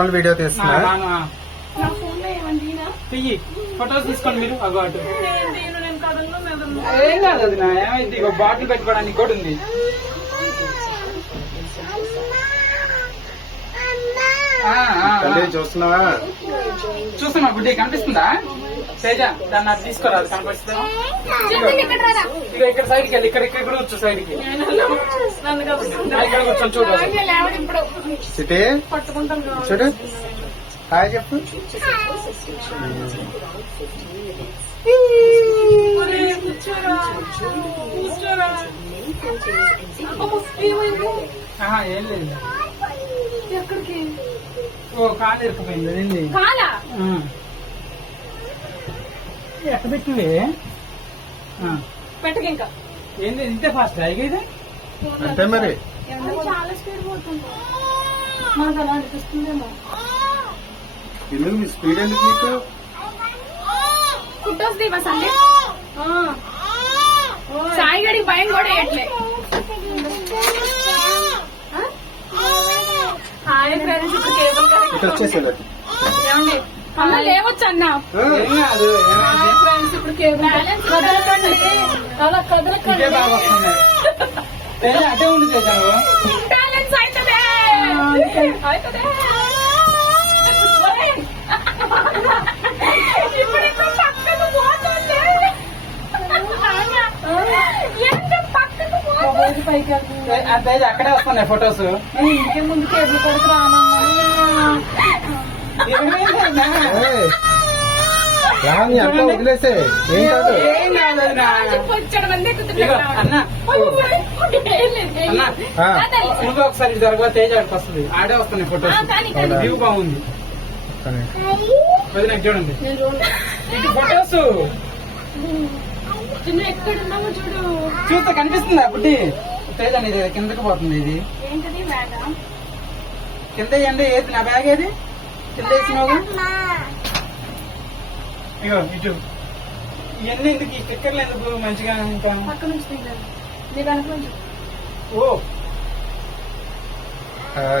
Normal video తీస్తున్నా. చెయ్యి photos తీసుకోండి మీరు. అటు ఏం కాదు, అది ఏమైంది, బాటిల్ పెట్టుకోవడానికి కూడా ఉంది. చూస్తున్నావా? చూస్తున్నా గుడ్డి కనిపిస్తుందా? తేజ దాన్ని అది తీసుకోరాదు, కనిపిస్తుందా? ఇక్కడ సైడ్కి వెళ్ళి ఇక్కడ ఇక్కడ కూర్చో, సైడ్కి ఇక్కడ కూర్చొని చూడు. సిటీ చూడు, హాయ్ చెప్పు. ఏం లేదు. ఓ కాలు ఇరుక్కుపోయింది. ఏంది ఎక్కడ పెట్టింది? పెట్టక ఇంకా ఏంది ఇంతే ఫాస్ట్ అయ్యేది అంటే మరి చాలా స్పీడ్ పోతుంది. మనకు అలా అనిపిస్తుందేమో. ఎందుకు మీ స్పీడ్ ఎందుకు నీకు? ఫుటోస్ దివా సండే సాయి గడికి భయం కూడా వేయట్లే. హాయ్ ఫ్రెండ్స్, ఇప్పుడు కేబుల్ ఇక్కడ వచ్చేసేది. ఏమండి అమ్మ లేవచ్చు అన్న. ఏం కాదు. ఫ్రెండ్స్ ఇప్పుడు కేబుల్ కదలకండి, అలా కదలకండి. ఇదే బాగా వస్తుంది. అదే ఉంది తేజ, బ్యాలెన్స్ అవుతుంది. ఇప్పుడు ఇంకా పక్కకు పోతుంది. ఎంత పక్కకు పోతుంది. పైకి తేజ అక్కడే వస్తున్నాయి ఫొటోస్. ఇంకే ముందు కేబుల్ కడుకు రానమ్మా. రాని అంతా వదిలేసే, ఏం కాదు. ఏం కాదు అన్నా. నువ్వు ఒకసారి జరగ, తేజ ఆడికి వస్తుంది. ఆడే వస్తున్నాయి ఫొటోస్. వ్యూ బాగుంది. వదిన చూడండి ఫొటోస్. చిన్న ఎక్కడున్నామో చూడు. చూస్తే కనిపిస్తుందా బుడ్డి? తేజ ఇది కిందకి పోతుంది. ఇది ఏంటది బ్యాగ్? కింద వేయండి. ఏది నా బ్యాగ్? ఏది కింద వేసినావు? ఇగో ఇటు. ఇవన్నీ ఎందుకు? ఈ స్టిక్కర్లు ఎందుకు? మంచిగా ఇంకా పక్క నుంచి నీ వెనక నుంచి. ఓ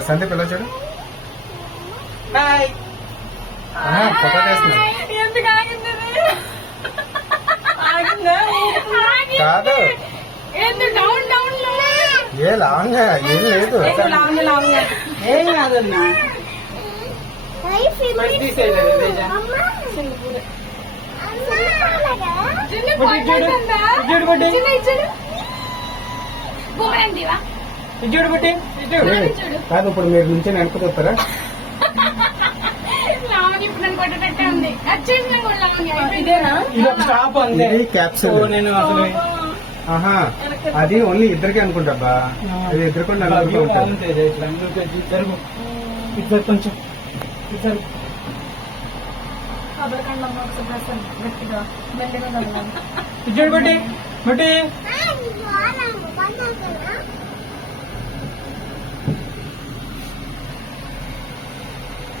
సందీప్ ఎలా చూడు. హాయ్. ఫోటో తీస్తున్నా. ఎందుకు ఆగింది? ఆగిందా? కాదు, ఎందుకు డౌన్ డౌన్ లో? ఏ లాంగ్ ఏం లేదు. లాంగ్ లాంగ్ ఏం కాదన్నా. తీసేయలేదు తేజ. ఇటు బుడ్డి, ఇటు బుడ్డి, ఇటు. కాదు, ఇప్పుడు మీరు నుంచి వెనక్కి చూస్తారా? ఇదేనా? ఇది ఒక షాప్ అంతే. ఇది క్యాప్సూల్. ఓ, నేను అసలు ఆహా, అది ఓన్లీ ఇద్దరికి అనుకుంటా. అది ఎదుర్కొండి వ్యూ అనుకుంటా. బాగుంది తేజ. ఇట్లా జరుగు, ఇటు కొంచెం ఇటు జరుగు. ఇటు బుడ్డి, బుడ్డి.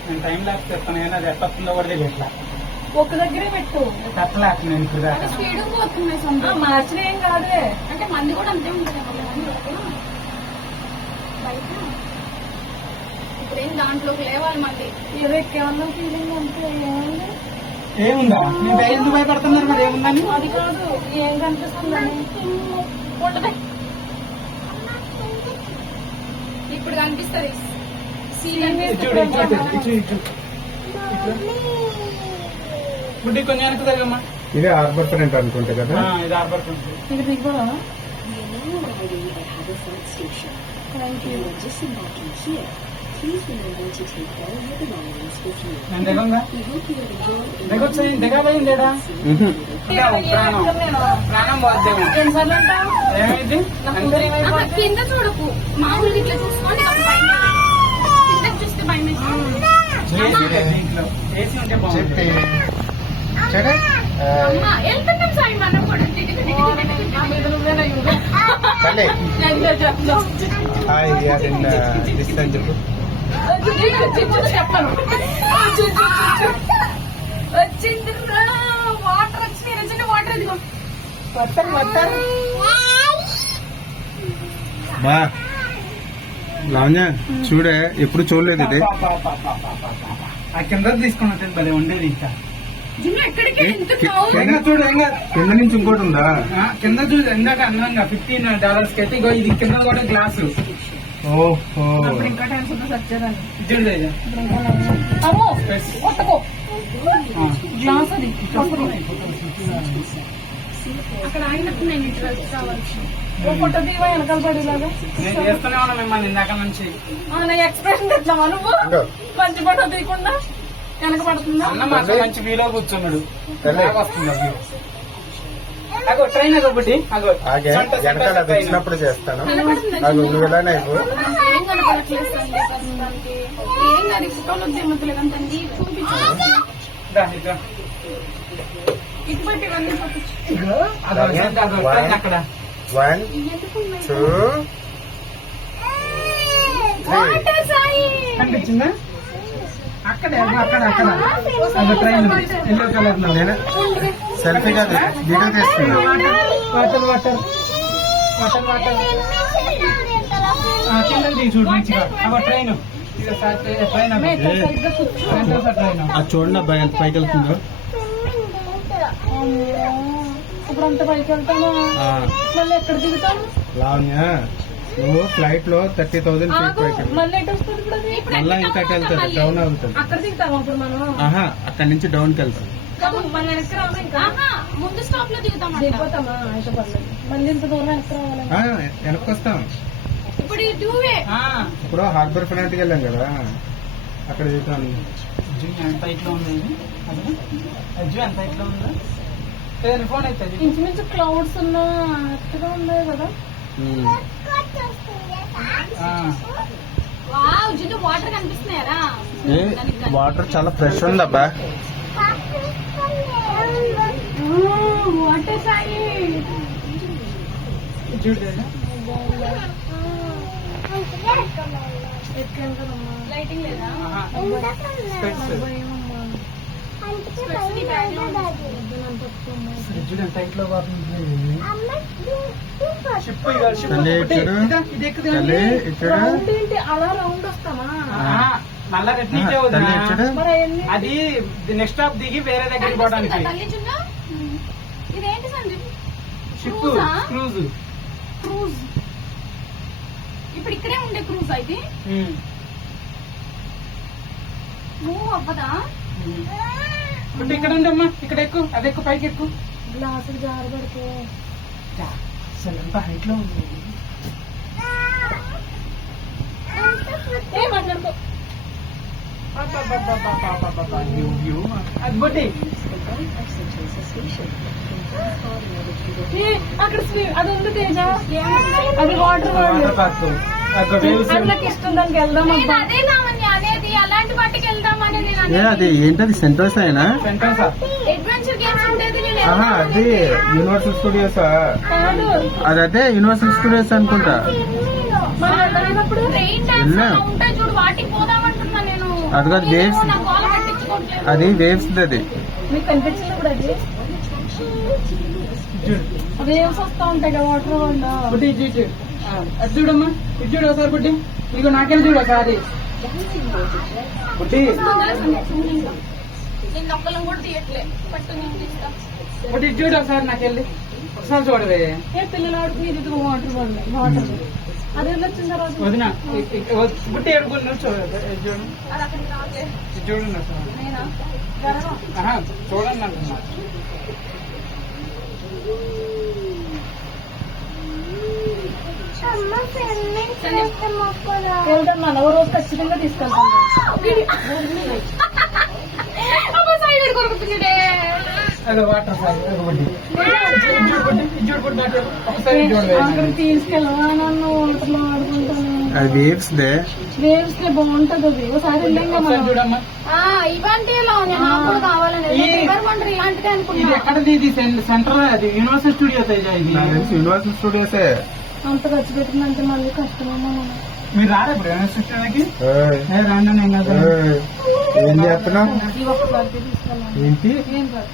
నేను టైం లాక్ చేస్తాను కానీ అది ఎట్లా వస్తుందో కూడా తెలియదు. ఎట్లా ఒక దగ్గరే పెట్టు. కట్టలేక నేను ఇప్పుడు దాకా. స్పీడ్ పోతుంది. మార్చిన ఏం కాదే. అంటే మంది కూడా అంతే ఉంటుంది. ఇప్పుడేం దాంట్లోకి లేవాలి మంది. ఏదో ఎక్కేమన్నా ఫీలింగ్ అంతే. ఏముంది? ఏముందా? నేను ఎందుకు భయపడుతున్నారు మరి? ఏముందని? అది కాదు, ఏం కనిపిస్తుందని. ఉండదే ఇప్పుడు కనిపిస్తుంది. బుడ్డి కొంచెం వెనక్కి తగ్గమ్మా. ఇది హార్బర్ ఫ్రంట్ అనుకుంటా కదా. ఇది హార్బర్ ఫ్రంట్. ఇది దిగువా? నేను దిగంగా దిగొచ్చు. దిగాలి లేదా? ప్రాణం ప్రాణం పోద్దేమో. ఎన్నిసార్లు అంటావు? ఏమైంది? కింద చూడకు, మామూలు ఇట్లా చూసుకోండి. కింద చూస్తే భయం దీంట్లో ఏసీ ఉంటే బాగుంటుంది. చూడు, వెళ్తున్నాం సాయి మనం కూడా. పల్లె హాయ్ ఇస్తాను చెప్పు. చెప్పను వచ్చింది. వాటర్ వచ్చింది. వాటర్ ఇదిగో మొత్తం మొత్తం మా లావణ్య చూడే ఎప్పుడు చూడలేదు ఇది. ఆ కింద తీసుకుని వచ్చేది భలే ఉండేది ఇంకా. జిమ్ము ఎక్కడికి ఎంత ఇంకా చూడు ఇంకా కింద నుంచి ఇంకోటి ఉందా? కింద చూడు ఇందాక అన్నాగా $15 కి అయితే ఇగో ఇది కింద కూడా గ్లాసు. ఓహో అప్పుడు ఇంకా టెన్షన్ వచ్చేదాన్ని. చూడు తేజ. అమ్మో కొట్టకో గ్లాస్ అది అక్కడ ఆగినప్పుడు నేను ఇంటి రావచ్చు. ఓ ఫోటో తీవా వెనకాల పడేలాగా. నేను చేస్తూనే ఉన్నా మిమ్మల్ని ఇందాక నుంచి. నా ఎక్స్ప్రెషన్ ఎట్లా నువ్వు మంచి ఫోటో తీయకుండా వెనక పడుతుందా? అన్న మాత్రం మంచి వీలో కూర్చున్నాడు. బాగా వస్తుంది అది. అగో ట్రైన్ అగో బుడ్డి అగో ఆగే వెనకాల అది వచ్చినప్పుడు చేస్తాను. అది నువ్వు ఇలానే అయిపో. ఏం కనపడట్లేదు సండే ప్రస్తుతానికి. ఏం కాదు ఈ ఫోటోలో దిమ్మతులేదు అంతండి. చూపించు దా, ఇదో. ఇటు బట్టి ఇవన్నీ చూపించు. అదో అదో ట్రైన్ అక్కడ. 1 2 వాటర్ సాయి కనిపించిందా? అక్కడే అక్కడ అక్కడ అదో ట్రైన్ ఎల్లో కలర్ లో. నేను సెల్ఫీ కాదు వీడియో తీస్తున్నా. వాటర్ వాటర్ వాటర్ వాటర్ కింద దిగి చూడు మంచిగా. అవ ట్రైన్ ట్రైన్ సరిగ్గా కూర్చో. ట్రైన్ అది చూడండి అబ్బాయి ఎంత పైకి వెళ్తుందో. ఇప్పుడు అంత పైకి వెళ్తాను మళ్ళీ ఎక్కడ దిగుతాను? లావణ్య నువ్వు ఫ్లైట్ లో 30,000 ఫీట్ పైకి వెళ్ళు. మళ్ళీ ఎటు వస్తుంది ఇప్పుడు అది? మళ్ళా ఇంకా వెళ్తాడు డౌన్ అవుతుంది. అక్కడ దిగుతాము అప్పుడు మనం. ఆహా అక్కడి నుంచి డౌన్ కి వెళ్తాం. మన వెనక్కి రావా ఇంకా? ముందు స్టాప్ లో దిగుతాం. దిగిపోతామా? అయితే పర్లేదు. మళ్ళీ ఇంత దూరం వెనక్కి రావాలి. వెనక్కి వస్తాం. ఇప్పుడు ఈ టూ వే. ఇప్పుడు హార్బర్ ఫ్రంట్ కి వెళ్ళాం కదా అక్కడ దిగుతాను. ఎంత ఇట్లా ఉంది అజ్జు ఎంత ఇట్లా ఉందా? ఏదైనా ఫోన్ అయితే ఇంచుమించు క్లౌడ్స్ ఉన్నా అట్టుగా ఉన్నాయి కదా. వావ్ జిన్ను వాటర్ కనిపిస్తున్నాయరా? వాటర్ చాలా ఫ్రెష్ ఉంది అబ్బా. వాటర్ సాయి చూడు లైటింగ్ లేదా? చూడు ఎంత ఇట్లా పోతుంది. షిప్ తల్లి ఇచ్చాడు తల్లి ఇచ్చాడు రౌండ్ ఏంటి అలా రౌండ్ వస్తామా? మళ్ళా రెట్లీకే తల్లి ఇచ్చాడు. మరి అవన్నీ అది నెక్స్ట్ స్టాప్ దిగి వేరే దగ్గరికి పోవడానికి. తల్లి చిన్న ఇదేంటి సందీప్? షిప్ Cruise ఆ? క్రూజ్. క్రూజ్. ఇప్పుడు ఇక్కడే ఉండే క్రూజ్ అయితే మూవ్ అవ్వదా? బట్ ఇక్కడ ఉండమ్మా ఇక్కడ ఎక్కువ అది ఎక్కువ పైకి ఎక్కువ. గ్లాసులు జారబడితే అసలు ఎంత హైట్ లో ఉంది. ఏ మాట్లాడుకో. అది బట్టి ఏ, అక్కడ అది ఉంది తేజ. అది వాటర్ వాటర్ పార్క్ నాకు ఇష్టం దానికి వెళ్దాం. అదే అనేది అలాంటి వాటికి వెళ్దామని నేను అది ఏంటది సెంటర్స్ అయినా సెంటెన్స్ అడ్వెంచర్ గేమ్స్ ఉండేది. అది యూనివర్సల్ స్టూడియోసా? కాదు అది అదే యూనివర్సల్ స్టూడియోస్ అనుకుంటా. మనం వెళ్ళినప్పుడు రెయిన్ డాన్స్ వెళ్ళాం. ఉంటాయి చూడు వాటికి పోదామంటున్నా నేను. అది కాదు వేవ్స్. నా గోల పట్టించుకోవట్లేదు. అది వేవ్స్ అది. మీకు కనిపించినప్పుడు అది వేవ్స్ వస్తా ఉంటాయి కదా వాటర్ వల్ల. బుడ్డి ఇటు అది చూడమ్మా ఇటు చూడు ఒకసారి బుడ్డి. ఇదిగో నాకెళ్ళి చూడు ఒకసారి బుడ్డి. నేను ఒక్కళ్ళం కూడా తీయట్లే. పట్టు నేను తీస్తా. బుడ్డి ఇటు చూడు ఒకసారి నాకెళ్ళి ఒకసారి చూడవే. ఏ పిల్లలు ఆడుకుని ఇది వాటర్ వల్ల వాటర్ అది వచ్చిన తర్వాత వదిన బుట్టి ఏడుకుని చూడు చూడు అది అక్కడికి రావట్లేదు. ఇది చూడండి ఒకసారి. నేనా గర్వం. ఆహా, చూడండి అంటున్నా. వెళ్తాను ఓ రోజు ఖచ్చితంగా తీసుకెళ్తాను. అదే వాటర్ సార్ బుడ్డి చూడు బుడ్డి ఒకసారి చూడవే. అక్కడికి తీసుకెళ్ళవా నన్ను వాటర్లో ఆడుకుంటాను. అది వేవ్స్ దే. వేవ్స్ కే బాగుంటది అది. ఒకసారి వెళ్ళాం కదా ఒకసారి చూడమ్మా. ఇవాంటిలో నాకు కూడా కావాలని ఇలాంటిదే ఇది అనుకుంటున్నా. ఎక్కడది? ఇది సెంటర్ అది యూనివర్సల్ స్టూడియో తేజ ఇది. నాకు తెలిసి యూనివర్సల్ స్టూడియోసే. అంత ఖర్చు పెట్టిందంటే మళ్ళీ కష్టమేమో. మీరు రారా ఇప్పుడు యూనివర్సల్ స్టూడియోకి? ఏయ్, రాండి నేను కదా. ఏయ్, ఏం చేస్తున్నావు? ఈ ఒక్కసారి తీసుకెళ్ళాలి. ఏంటి ఏం కాదు.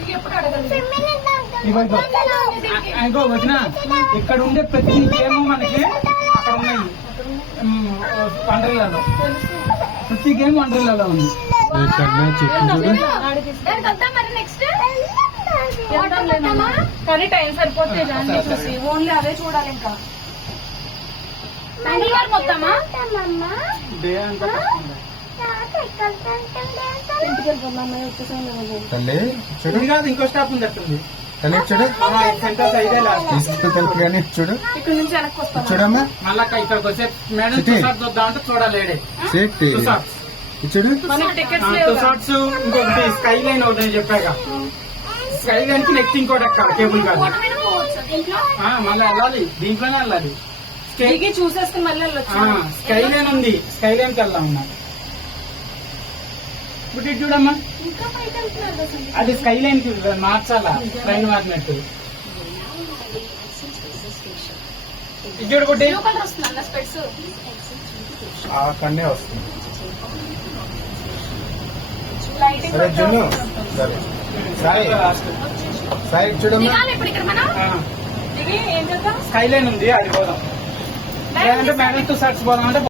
ఇది ఎప్పుడు అడగలేదు. ఇంకో వదిన ఇక్కడ ఉండే ప్రతి గేమ్ మనకి అక్కడ ఉన్నాయి వండర్లలో ప్రతి గేమ్ వండర్లలో ఉంది. మరి నెక్స్ట్ కానీ టైం సరిపోతే అన్ని చూసి ఓన్లీ అదే చూడాలి. ఇంకా మంగళవారం మొత్తమా డే అంతా ఇంటికి వెళ్ళిపోతాం వచ్చేసాను. తల్లి చూడు ఇది కాదు, ఇంకో స్టాప్ ఉంది అట్టుంది. తల్లి చూడు సెంటర్ ఇదే లాస్ట్. తీసుకెళ్ళి కానీ చూడు ఇక్కడ నుంచి వెనక్కి వస్తాం. చూడమ్మా మళ్ళా ఇక్కడికి వచ్చే మేడం చిట్టి. తుషార్ట్ చూద్దాం అంటే చూడాలి ఏడే సేఫ్టీ తుషార్ట్స్ చూడు మనకి టికెట్స్ లేవు. తుషార్ట్స్ ఇంకొకటి స్కై లైన్ ఒకటి నేను చెప్పాక. స్కై లైన్ కి నెక్స్ట్ ఇంకోటి ఎక్కాలి కేబుల్ కాదు. మళ్ళీ వెళ్ళాలి, దీంట్లోనే వెళ్ళాలి. దిగి చూసేస్తే మళ్ళీ వెళ్ళొచ్చు. స్కై లైన్ ఉంది, స్కై లైన్ కి వెళ్దాం ఉన్నా. ఇప్పుడు ఇటు చూడమ్మా, ఇంకా పైకి వెళ్తున్నారు కదా అసలు. అది స్కై లైన్ కి మార్చాలా ట్రైన్ మారినట్టు. ఇది చూడు గుడ్డి. బ్లూ కలర్ వస్తుంది అన్న స్పెట్స్. అక్కడనే వస్తుంది. లైటింగ్ సరే జున్ను సరే సాయి సాయి చూడమ్మా దిగాలి ఇప్పుడు ఇక్కడ మనం. దిగి ఏం చేద్దాం? స్కై లైన్ ఉంది, అది పోదాం. లేదంటే మేడం తుషార్ట్స్ పోదాం అంటే